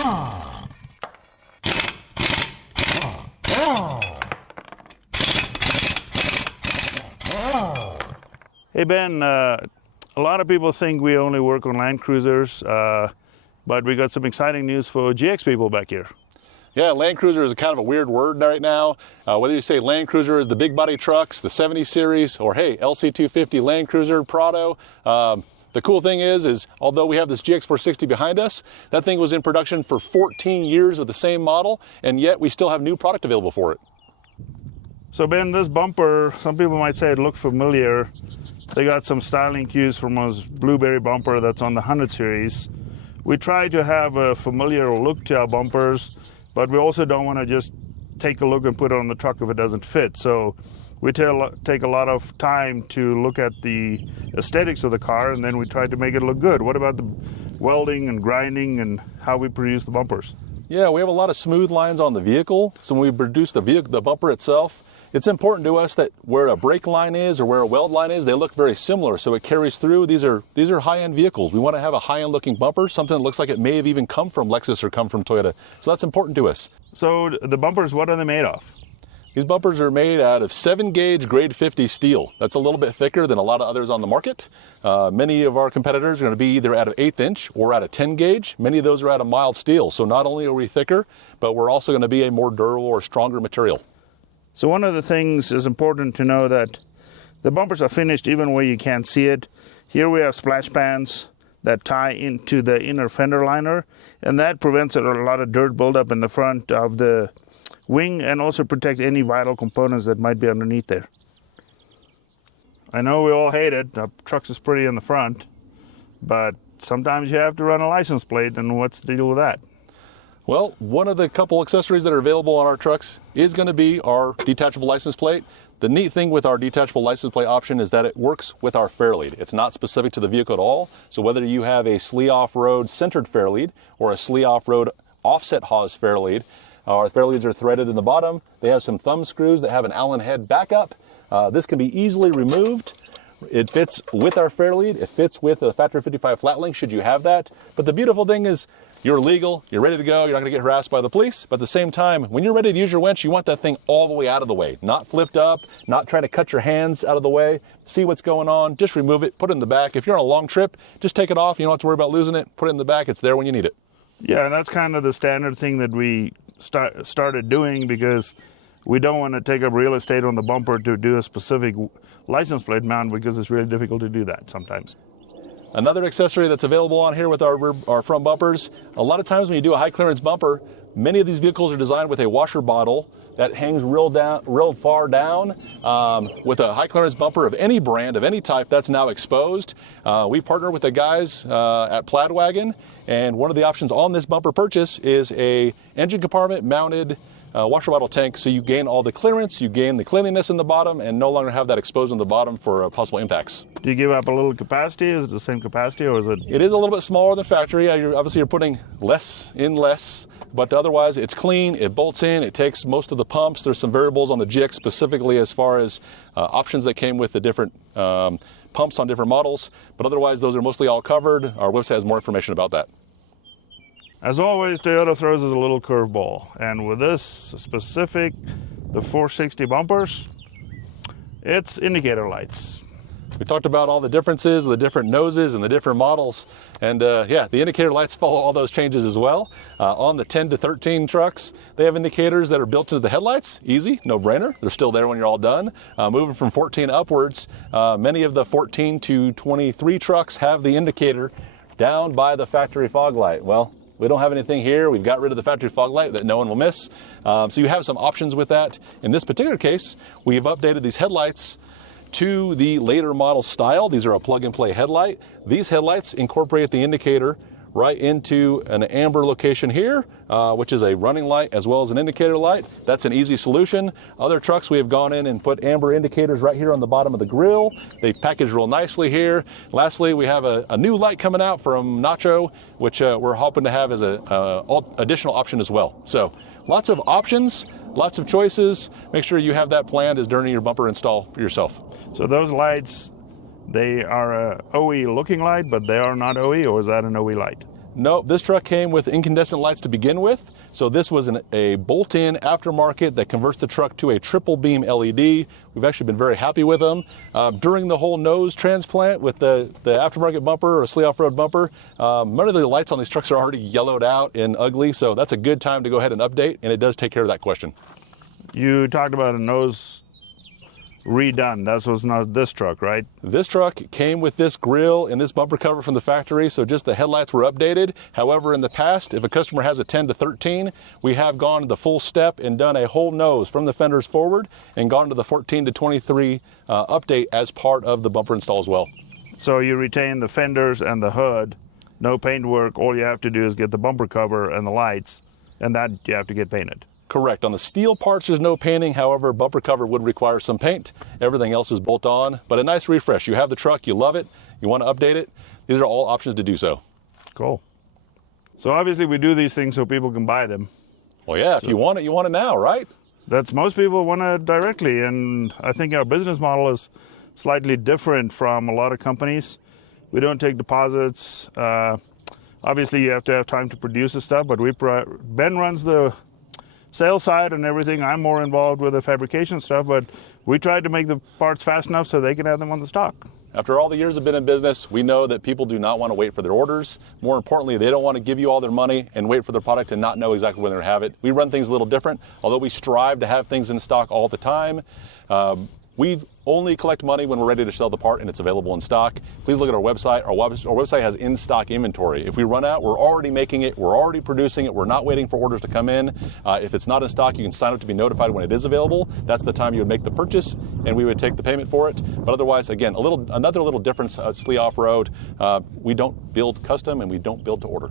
Hey Ben, a lot of people think we only work on Land Cruisers, but we got some exciting news for GX people back here. Yeah, Land Cruiser is kind of a weird word right now. Whether you say Land Cruiser is the big body trucks, the 70 series, or hey, LC250 Land Cruiser Prado. The cool thing is although we have this GX460 behind us, that thing was in production for 14 years with the same model, and yet we still have new product available for it. So Ben, this bumper, some people might say it looked familiar. They got some styling cues from us blueberry bumper that's on the 100 series. We try to have a familiar look to our bumpers, but we also don't want to just take a look and put it on the truck if it doesn't fit. So we take a lot of time to look at the aesthetics of the car, and then we try to make it look good. What about the welding and grinding and how we produce the bumpers? Yeah, we have a lot of smooth lines on the vehicle. So when we produce the bumper itself, it's important to us that where a brake line is or where a weld line is, they look very similar, so it carries through. These are high-end vehicles. We want to have a high-end looking bumper, something that looks like it may have even come from Lexus or come from Toyota. So that's important to us. So the bumpers, what are they made of? These bumpers are made out of 7-gauge grade 50 steel. That's a little bit thicker than a lot of others on the market. Many of our competitors are going to be either out of 1/8 inch or out of 10 gauge. Many of those are out of mild steel. So not only are we thicker, but we're also going to be a more durable or stronger material. So one of the things is important to know that the bumpers are finished even where you can't see it. Here we have splash pans that tie into the inner fender liner, and that prevents a lot of dirt buildup in the front of the wing and also protect any vital components that might be underneath there. I know we all hate it. The trucks is pretty in the front, but sometimes you have to run a license plate, and what's the deal with that? Well, one of the couple accessories that are available on our trucks is going to be our detachable license plate. The neat thing with our detachable license plate option is that it works with our fairlead. It's not specific to the vehicle at all. So whether you have a Slee off-road centered fairlead or a Slee off-road offset hose fairlead, our fairleads are threaded in the bottom. They have some thumb screws that have an Allen head backup. This can be easily removed. It fits with our fairlead. It fits with a Factory 55 flat link should you have that. But the beautiful thing is you're legal, you're ready to go, you're not gonna get harassed by the police, but at the same time, when you're ready to use your winch, you want that thing all the way out of the way, not flipped up, not trying to cut your hands out of the way, see what's going on, just remove it, put it in the back. If you're on a long trip, just take it off, you don't have to worry about losing it, put it in the back, it's there when you need it. Yeah, and that's kind of the standard thing that we started doing because we don't want to take up real estate on the bumper to do a specific license plate mount because it's really difficult to do that sometimes. Another accessory that's available on here with our front bumpers, a lot of times when you do a high clearance bumper, many of these vehicles are designed with a washer bottle that hangs real far down. With a high clearance bumper of any brand, of any type, that's now exposed. We partner with the guys at Plaidwagon, and one of the options on this bumper purchase is a engine compartment mounted washer bottle tank, so you gain all the clearance, you gain the cleanliness in the bottom, and no longer have that exposed on the bottom for possible impacts. Do you give up a little capacity? Is it the same capacity, or is it? It is a little bit smaller than factory. You're putting less in less, but otherwise it's clean, it bolts in, it takes most of the pumps. There's some variables on the GX specifically as far as options that came with the different pumps on different models, but otherwise those are mostly all covered. Our website has more information about that. As always, Toyota throws us a little curveball, and with this specific, the 460 bumpers, it's indicator lights. We talked about all the differences, the different noses and the different models, and yeah, the indicator lights follow all those changes as well. On the 10 to 13 trucks, they have indicators that are built into the headlights. Easy, no brainer. They're still there when you're all done. Moving from 14 upwards, many of the 14 to 23 trucks have the indicator down by the factory fog light. Well, we don't have anything here. We've got rid of the factory fog light that no one will miss. So you have some options with that. In this particular case, we have updated these headlights to the later model style. These are a plug-and-play headlight. These headlights incorporate the indicator right into an amber location here, which is a running light as well as an indicator light. That's an easy solution. Other trucks, we have gone in and put amber indicators right here on the bottom of the grille. They package real nicely here. Lastly, we have a new light coming out from Nacho, which we're hoping to have as an additional option as well. So lots of options, lots of choices. Make sure you have that planned as during your bumper install for yourself. So those lights, they are a OE looking light, but they are not OE, or is that an OE light? No, this truck came with incandescent lights to begin with. So this was a bolt-in aftermarket that converts the truck to a triple beam LED. We've actually been very happy with them. During the whole nose transplant with the aftermarket bumper or Slee off-road bumper, none of the lights on these trucks are already yellowed out and ugly, so that's a good time to go ahead and update, and it does take care of that question. You talked about a nose redone. That was not this truck, right? This truck came with this grille and this bumper cover from the factory, so just the headlights were updated. However, in the past, if a customer has a 10 to 13, we have gone the full step and done a whole nose from the fenders forward and gone to the 14 to 23 update as part of the bumper install as well. So you retain the fenders and the hood, no paint work. All you have to do is get the bumper cover and the lights, and that you have to get painted. Correct. On the steel parts, there's no painting. However, bumper cover would require some paint. Everything else is bolt on, but a nice refresh. You have the truck, you love it, you want to update it. These are all options to do so. Cool. So obviously we do these things so people can buy them. Well, yeah, if you want it now, right? That's most people want it directly, and I think our business model is slightly different from a lot of companies. We don't take deposits. Obviously you have to have time to produce the stuff, but Ben runs the sales side and everything. I'm more involved with the fabrication stuff, but we tried to make the parts fast enough so they can have them on the stock. After all the years of been in business, we know that people do not want to wait for their orders. More importantly, they don't want to give you all their money and wait for their product and not know exactly when they're going to have it. We run things a little different. Although we strive to have things in stock all the time, we only collect money when we're ready to sell the part and it's available in stock. Please look at our website. Our website has in-stock inventory. If we run out, we're already making it, we're already producing it, we're not waiting for orders to come in. If it's not in stock, you can sign up to be notified when it is available. That's the time you would make the purchase and we would take the payment for it. But otherwise, again, another little difference at Slee Off-Road, we don't build custom and we don't build to order.